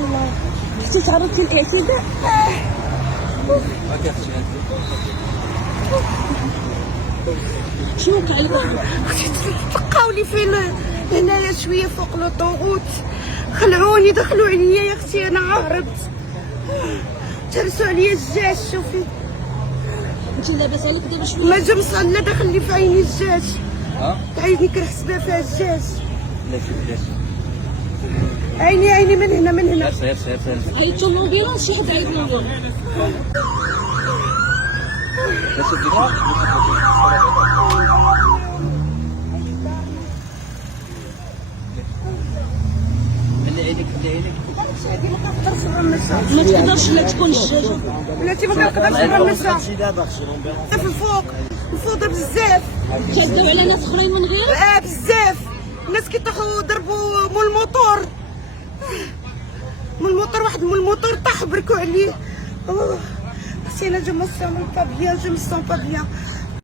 والله اختي تعرضتي للاعتداء. شنو كاين؟ اختي تلقاو لي فين هنايا شويه فوق لوطوغوت، خلعوني دخلوا عليا يا اختي، انا هربت ترسوا عليا الجاج. شوفي انت لاباس عليك دابا شويه؟ ما جا مصلى دخل لي في عيني الجاج، عيني كنحس بها فيها الجاج. عيني من هنا. عيطتوا للامبيلونس؟ شي حد عيط لهم؟ ما تقدرش لا تكون الجاج بلاتي ما كنقدرش نرمسها في الفوق بزاف. كداو على ناس اخرين من غير بزاف الناس كيطيحوا ضربوا مول الموتور، واحد مول الموتور طاح بركوا عليه. اختي انا جو مو سون با بيان.